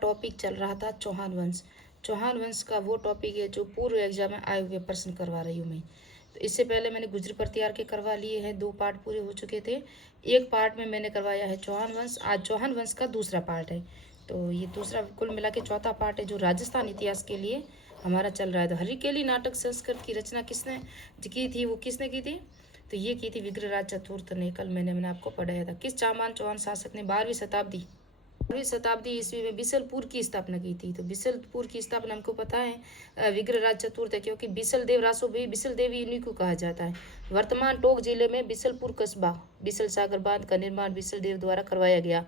Topic चल रहा था चौहान वंश। चौहान वंश का वो टॉपिक है जो पूर्व एग्जाम में आए हुए प्रश्न करवा रही हूँ मैं। तो इससे पहले मैंने गुजरी प्रतिहार के करवा लिए हैं, 2 पार्ट पूरे हो चुके थे। एक पार्ट में मैंने करवाया है चौहान वंश, आज चौहान वंश का दूसरा पार्ट है। तो ये दूसरा कुल मिला के चौथा पार्ट है जो राजस्थान इतिहास के लिए हमारा चल रहा है। तो हरिकेली नाटक संस्कृत की रचना किसने की थी, वो किसने की थी? तो ये की थी विग्रहराज चतुर्थ ने। कल मैंने आपको पढ़ाया था। किस चामान चौहान शासक ने 12वीं शताब्दी ईस्वी में बिसलपुर की स्थापना की थी? तो बिसलपुर की स्थापना हमको पता है विग्रहराज चतुर्थ है, क्योंकि बिसल देव रासो भी बिसल देवी इन्हीं को कहा जाता है। वर्तमान टोंक जिले में बिसलपुर कस्बा बिसल सागर बांध का निर्माण बिसल देव द्वारा करवाया गया।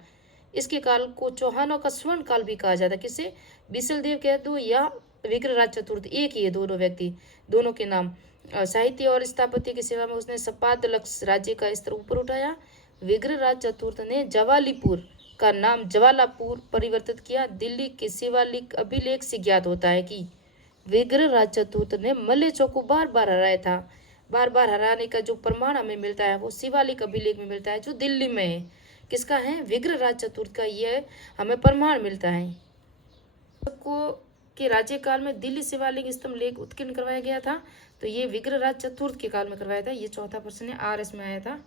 इसके काल को चौहानों का स्वर्ण काल भी कहा जाता है। किसे? बिसल देव कह दो या विग्रहराज चतुर्थ, एक ही है दोनों व्यक्ति, दोनों के नाम। साहित्य और स्थापत्य की सेवा में उसने सपादलक्ष राज्य का स्तर ऊपर उठाया। विग्रहराज चतुर्थ ने जवालीपुर का नाम जवालापुर परिवर्तित किया। दिल्ली के शिवालिक अभिलेख से ज्ञात होता है कि विग्रहराज चतुर्थ ने मल्लेचों को बार बार हराया था। बार बार हराने का जो प्रमाण हमें मिलता है वो शिवालिक अभिलेख में मिलता है, जो दिल्ली में है। किसका है? विग्रहराज चतुर्थ का। यह हमें प्रमाण मिलता है को के राज्यकाल में दिल्ली शिवालिक स्तंभ लेख उत्कीर्ण करवाया गया था। तो ये विग्रहराज चतुर्थ के काल में करवाया था। ये चौथा प्रश्न है, RS में आया था।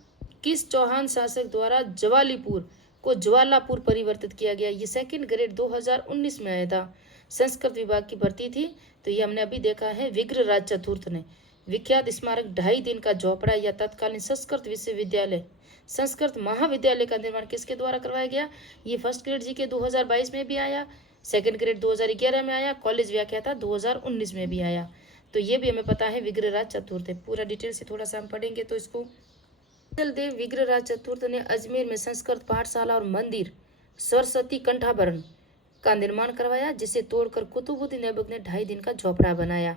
किस चौहान शासक द्वारा जवालीपुर को ज्वालापुर परिवर्तित किया गया? ये सेकंड ग्रेड 2019 में आया था। संस्कृत विभाग की भर्ती थी। तो ये हमने अभी देखा है विग्रहराज चतुर्थ ने। विख्यात स्मारक 2.5 दिन का झोपड़ा या तत्कालीन संस्कृत विश्वविद्यालय संस्कृत महाविद्यालय का निर्माण किसके द्वारा करवाया गया? ये फर्स्ट ग्रेड जी के 2022 में भी आया, सेकंड ग्रेड 2011 में आया, कॉलेज व्याख्या था 2019 में भी आया। तो ये भी हमें पता है विग्रहराज चतुर्थ है। पूरा डिटेल से थोड़ा सा हम पढ़ेंगे तो इसको। देव विग्रहराज चतुर्थ ने अजमेर में संस्कृत पाठशाला और मंदिर सरस्वती कंठाभरण का निर्माण करवाया, जिसे तोड़कर कुतुबुद्दीन ऐबक ने 2.5 दिन का झोपड़ा बनाया।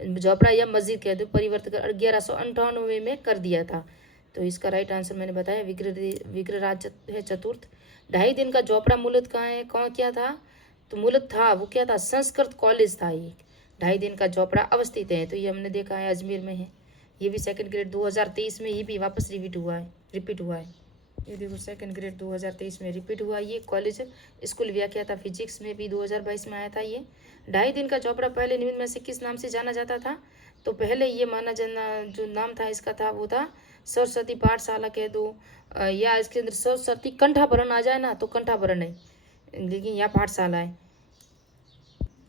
झोपड़ा या मस्जिद कह दो, परिवर्तित कर 1198 में कर दिया था। तो इसका राइट आंसर मैंने बताया विग्रहराज है चतुर्थ। 2.5 दिन का झोपड़ा मूलत कहाँ है, कौन क्या था? तो मूलत था वो क्या था? संस्कृत कॉलेज था ये। 2.5 दिन का झोपड़ा अवस्थित है। तो ये हमने देखा है अजमेर में है। ये भी सेकंड ग्रेड 2023 में ये भी वापस रिपीट हुआ है। ये देखो सेकंड ग्रेड 2023 में रिपीट हुआ। ये कॉलेज स्कूल व्याख्या था फिजिक्स में भी 2022 में आया था। ये 2.5 दिन का चौपड़ा पहले निम्न में से किस नाम से जाना जाता था? तो पहले ये माना जाना जो नाम था इसका था वो था सरस्वती पाठशाला कह दो, या इसके अंदर सरस्वती कंठाभरण आ जाए ना तो कंठाभरण है, लेकिन यहाँ पाठशाला है।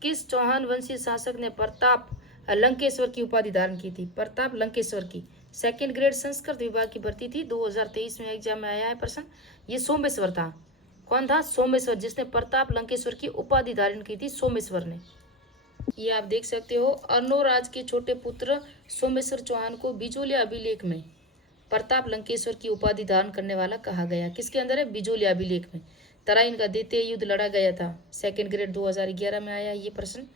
किस चौहान वंशीय शासक ने प्रताप लंकेश्वर की उपाधि धारण की थी? प्रताप लंकेश्वर की। सेकंड ग्रेड संस्कृत विभाग की भर्ती थी, 2023 में एग्जाम में आया है प्रश्न। ये सोमेश्वर था। कौन था? सोमेश्वर, जिसने प्रताप लंकेश्वर की उपाधि धारण की थी, सोमेश्वर ने। ये आप देख सकते हो, अर्नोराज के छोटे पुत्र सोमेश्वर चौहान को बिजोलिया अभिलेख में प्रताप लंकेश्वर की उपाधि धारण करने वाला कहा गया। किसके अंदर है? बिजोलिया अभिलेख में। तराइन का द्वितीय युद्ध लड़ा गया था, सेकंड ग्रेड 2011 में आया ये प्रश्न।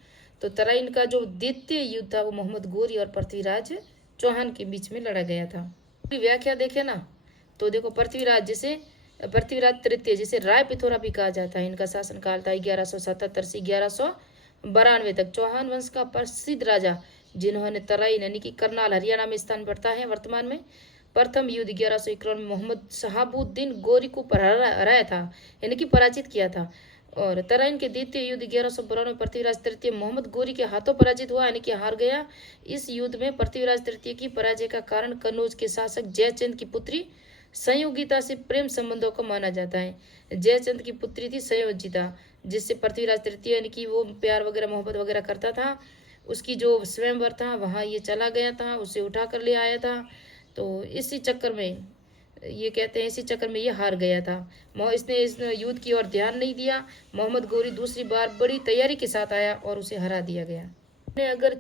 तो तराइन का जो द्वितीय युद्ध था वो मोहम्मद गोरी और पृथ्वीराज चौहान के बीच में लड़ा गया था। व्याख्या देखे ना तो देखो, पृथ्वीराज तृतीय जिसे राय पिथौरा भी कहा जाता है, इनका शासनकाल था 1177 से 1192 तक। चौहान वंश का प्रसिद्ध राजा जिन्होंने तराइन यानी कि करनाल हरियाणा में स्थान बढ़ता है वर्तमान में। प्रथम युद्ध 1151 में मोहम्मद शहाबुद्दीन गोरी को हराया था, यानी कि पराजित किया था। और तराइन के द्वितीय युद्ध 1192 में पृथ्वीराज तृतीय मोहम्मद गोरी के हाथों पराजित हुआ, यानी कि हार गया। इस युद्ध में पृथ्वीराज तृतीय की पराजय का कारण कन्नौज के शासक जयचंद की पुत्री संयोगिता से प्रेम संबंधों को माना जाता है। जयचंद की पुत्री थी संयोजिता, जिससे पृथ्वीराज तृतीय यानी कि वो प्यार वगैरह मोहब्बत वगैरह करता था। उसकी जो स्वयंवर था वहाँ ये चला गया था, उसे उठा कर ले आया था। तो इसी चक्कर में ये कहते हैं, इसी चक्कर में ये हार गया था। इसने इस युद्ध की ओर ध्यान नहीं दिया। मोहम्मद गोरी दूसरी बार बड़ी तैयारी के साथ आया और उसे हरा दिया गया। आपने अगर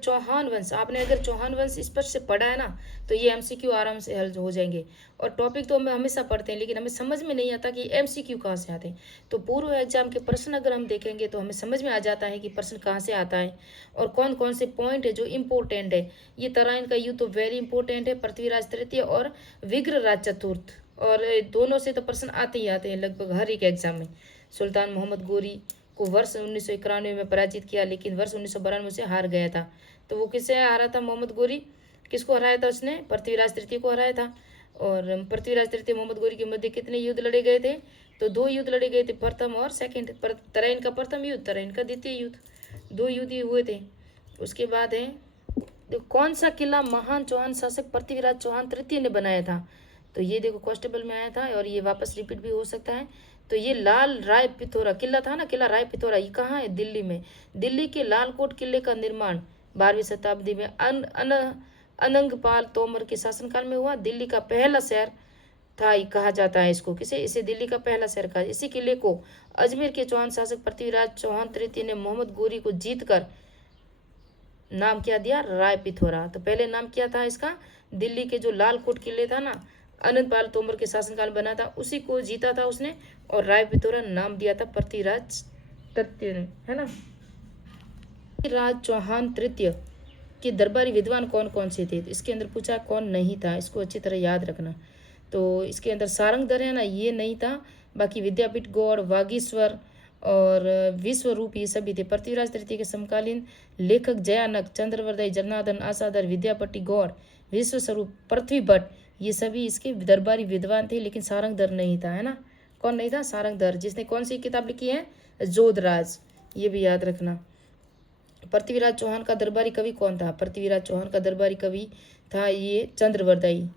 चौहान वंश स्पष्ट से पढ़ा है ना तो ये MCQ आराम से हल हो जाएंगे। और टॉपिक तो हम हमेशा पढ़ते हैं, लेकिन हमें समझ में नहीं आता कि MCQ कहाँ से आते हैं। तो पूर्व एग्जाम के प्रश्न अगर हम देखेंगे तो हमें समझ में आ जाता है कि प्रश्न कहाँ से आता है और कौन कौन से पॉइंट है जो इम्पोर्टेंट है। ये तराइन का युद्ध तो वेरी इंपॉर्टेंट है, पृथ्वीराज तृतीय और विग्रहराज चतुर्थ, और दोनों से तो प्रश्न आते ही आते हैं लगभग हर एक एग्जाम में। सुल्तान मोहम्मद गोरी को वर्ष 1991 में पराजित किया, लेकिन वर्ष 1992 से हार गया था। तो वो किससे हारा था? मोहम्मद गोरी किसको हराया था उसने? पृथ्वीराज तृतीय को हराया था। और पृथ्वीराज तृतीय मोहम्मद गोरी के मध्य कितने युद्ध लड़े गए थे? तो 2 युद्ध लड़े गए थे, प्रथम और सेकंड। तराइन का प्रथम युद्ध, तराइन का द्वितीय युद्ध, 2 युद्ध ये हुए थे। उसके बाद है, देखो कौन सा किला महान चौहान शासक पृथ्वीराज चौहान तृतीय ने बनाया था? तो ये देखो कॉन्स्टेबल में आया था और ये वापस रिपीट भी हो सकता है। तो ये लाल राय पिथौरा किला था ना, किला राय पिथौरा, ये कहाँ है? दिल्ली में। दिल्ली के लालकोट किले का निर्माण 12वीं शताब्दी में अनंगपाल तोमर के शासनकाल में हुआ। दिल्ली का पहला शहर था, कहा जाता है इसको, किसे? इसे दिल्ली का पहला शहर कहा। इसी किले को अजमेर के चौहान शासक पृथ्वीराज चौहान तृतीय ने मोहम्मद गोरी को जीतकर नाम क्या दिया? राय पिथौरा। तो पहले नाम क्या था इसका? दिल्ली के जो लालकोट किले था ना, अनंतपाल तोमर के शासनकाल बना था, उसी को जीता था उसने और राय पिथौरा नाम दिया था पृथ्वीराज तृतीय ने, है ना। पृथ्वीराज चौहान तृतीय के दरबारी विद्वान कौन कौन से थे? तो इसके अंदर पूछा कौन नहीं था, इसको अच्छी तरह याद रखना। तो इसके अंदर सारंगधर है ना, ये नहीं था। बाकी विद्यापीठ गौड़, वागीश्वर और विश्वरूप ये सभी थे। पृथ्वीराज तृतीय के समकालीन लेखक जयानक, चंद्रवरदाई, जनार्दन आसादर, विद्यापति गौड़, विश्वस्वरूप, पृथ्वी भट्ट, ये सभी इसके दरबारी विद्वान थे, लेकिन सारंगधर नहीं था, है ना। कौन नहीं था? सारंगधर, जिसने कौन सी किताब लिखी है? जोधराज, ये भी याद रखना। पृथ्वीराज चौहान का दरबारी कवि कौन था? पृथ्वीराज चौहान का दरबारी कवि था ये चंद्रवरदाई।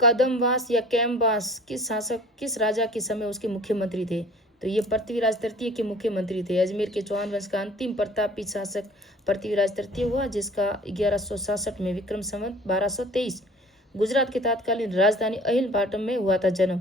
कदमवास या कैमवास किस शासक, किस राजा के समय उसके मुख्यमंत्री थे? तो ये पृथ्वीराज तृतीय के मुख्यमंत्री थे। अजमेर के चौहान वंश का अंतिम प्रतापी शासक पृथ्वीराज तृतीय हुआ, जिसका 1167 में विक्रम संवत 1223 गुजरात के तत्कालीन राजधानी अहिलपाटम में हुआ था जन्म।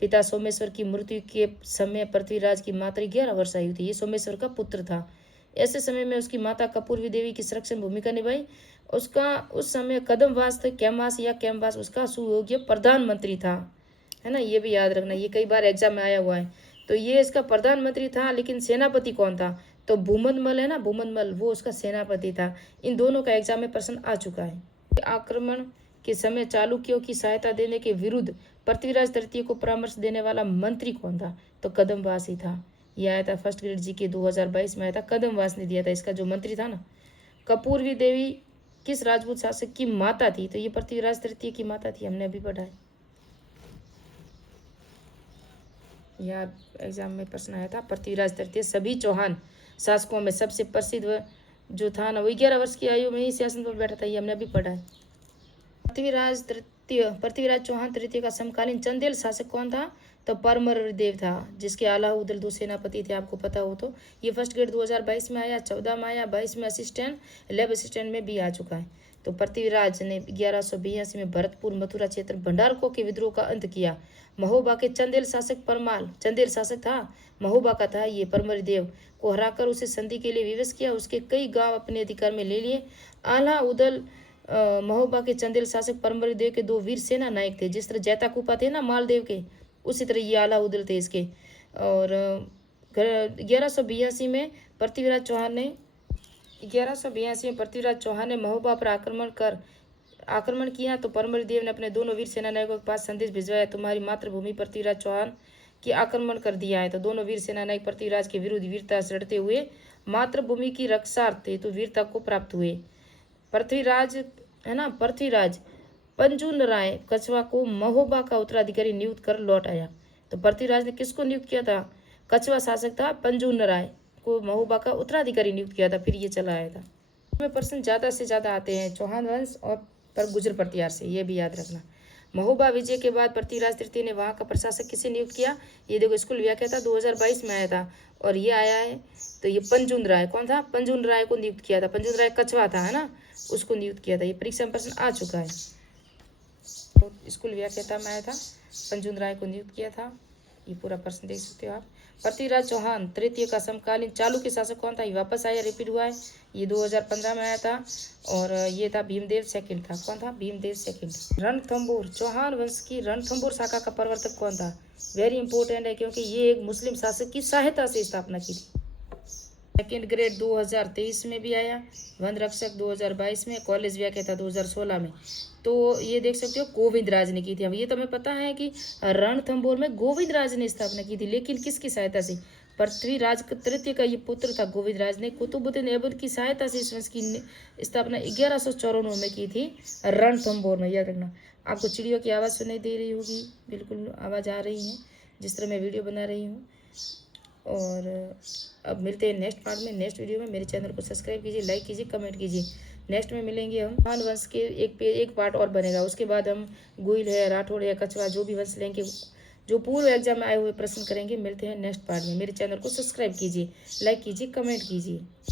पिता सोमेश्वर की मृत्यु के समय पृथ्वीराज की मात्र 11 वर्ष आयु थी। ये सोमेश्वर का पुत्र था। ऐसे समय में उसकी माता कपूरवी देवी की संरक्षण भूमिका निभाई। उसका उस समय कदमवास कैमवास या कैमवास उसका सुयोग्य प्रधानमंत्री था, है ना। ये भी याद रखना, ये कई बार एग्जाम में आया हुआ है। तो ये इसका प्रधानमंत्री था, लेकिन सेनापति कौन था? तो भूमंडमल है ना, भूमंडमल, वो उसका सेनापति था। इन दोनों का एग्जाम में प्रश्न आ चुका है। आक्रमण के समय चालुक्यों की सहायता देने के विरुद्ध पृथ्वीराज तृतीय को परामर्श देने वाला मंत्री कौन था? तो कदमवास ही था। यह आया था फर्स्ट ग्रेड जीके 2022 में आया था, कदमवास ने दिया था इसका जो मंत्री था ना। कपूरवी देवी किस राजपूत शासक की माता थी? तो ये पृथ्वीराज तृतीय की माता थी, हमने अभी पढ़ा है। यह एग्जाम में प्रश्न आया था। पृथ्वीराज तृतीय सभी चौहान शासकों में सबसे प्रसिद्ध जो था ना, वो 11 वर्ष की आयु में ही सिंहासन पर बैठा था, ये हमने अभी पढ़ा है। पृथ्वीराज चौहान तृतीय का समकालीन चंदेल शासक कौन था? तो परमरदेव था, जिसके अलाउद्दीन 2 सेनापति थे, आपको पता हो तो। ये फर्स्ट ग्रेड 2022 में आया, 14 में आया, 22 में असिस्टेंट, 11 असिस्टेंट में भी आ चुका है। तो पृथ्वीराज ने 1182 में भरतपुर मथुरा क्षेत्र भंडारकों के विद्रोह का अंत किया। महोबा के चंदेल शासक परमाल, चंदेल शासक था, महोबा का था ये, परमरदेव को हराकर उसे संधि के लिए विवश किया। उसके कई गांव अपने अधिकार में ले लिए। आला उदल महोबा के चंदेल शासक परमरदेव के 2 वीर सेना नायक थे। जिस तरह जैता कुपा थे ना मालदेव के, उसी तरह ये आला उदल थे इसके। और 1182 में पृथ्वीराज चौहान ने महोबा पर आक्रमण किया। तो परमरदेव ने अपने दोनों वीर सेना नायकों के पास संदेश भिजवाया, तुम्हारी मातृभूमि पृथ्वीराज चौहान की आक्रमण कर दिया है। तो दोनों वीर सेना नायक पृथ्वीराज के विरुद्ध वीरता से लड़ते हुए मातृभूमि की रक्षार्थे तो वीरता को प्राप्त हुए। पृथ्वीराज है ना, पृथ्वीराज पंजुन राय कछवा को महोबा का उत्तराधिकारी नियुक्त कर लौट आया। तो पृथ्वीराज ने किसको नियुक्त किया था? कछवा शासक था पंजुन राय को महोबा का उत्तराधिकारी नियुक्त किया था, फिर ये चला आया था। इसमें प्रश्न ज्यादा से ज्यादा आते हैं चौहान वंश और पर गुजर प्रतिहार से, ये भी याद रखना। महोबा विजय के बाद पृथ्वीराज तृतीय ने वहां का प्रशासक किसे नियुक्त किया? ये देखो स्कूल व्याख्या था 2022 में आया था और ये आया है। तो ये पंजुन राय कौन था? पंजुन राय को नियुक्त किया था। पंजुन राय कछवा था, है ना, उसको नियुक्त किया था। ये परीक्षा में प्रश्न आ चुका है। तो स्कूल व्याख्याता में आया था, पंजुन राय को नियुक्त किया था। ये पूरा प्रश्न देख सकते हो आप। पृथ्वीराज चौहान तृतीय का समकालीन चालुक्य शासक कौन था? ये वापस आया, रिपीट हुआ है। ये 2015 में आया था और ये था भीमदेव सेकंड था। कौन था? भीमदेव सेकंड। रणथंभौर, चौहान वंश की रणथंभौर शाखा का प्रवर्तक कौन था? वेरी इंपॉर्टेंट है, क्योंकि ये एक मुस्लिम शासक की सहायता से स्थापना की थी। सेकेंड ग्रेड 2023 में भी आया, वन रक्षक 2022 में, कॉलेज व्याख्याता 2016 में। तो ये देख सकते हो गोविंद राज ने की थी। अब ये तुम्हें पता है कि रणथंभौर में गोविंद राज ने स्थापना की थी, लेकिन किसकी सहायता से? पृथ्वीराज तृतीय का ये पुत्र था गोविंद राज ने कुतुबुद्दीन ऐबक की सहायता से इस वंश की स्थापना 1194 में की थी रणथंभौर में, याद रखना। आपको चिड़ियों की आवाज़ सुनाई दे रही होगी, बिल्कुल आवाज़ आ रही है। जिस तरह मैं वीडियो बना रही हूँ। और अब मिलते हैं नेक्स्ट पार्ट में, नेक्स्ट वीडियो में। मेरे चैनल को सब्सक्राइब कीजिए, लाइक कीजिए, कमेंट कीजिए। नेक्स्ट में मिलेंगे हम चौहान वंश के एक पार्ट और बनेगा। उसके बाद हम गुइल है, राठौड़ है, कछवा, जो भी वंश लेंगे, जो पूर्व एग्जाम में आए हुए प्रश्न करेंगे। मिलते हैं नेक्स्ट पार्ट में। मेरे चैनल को सब्सक्राइब कीजिए, लाइक कीजिए, कमेंट कीजिए।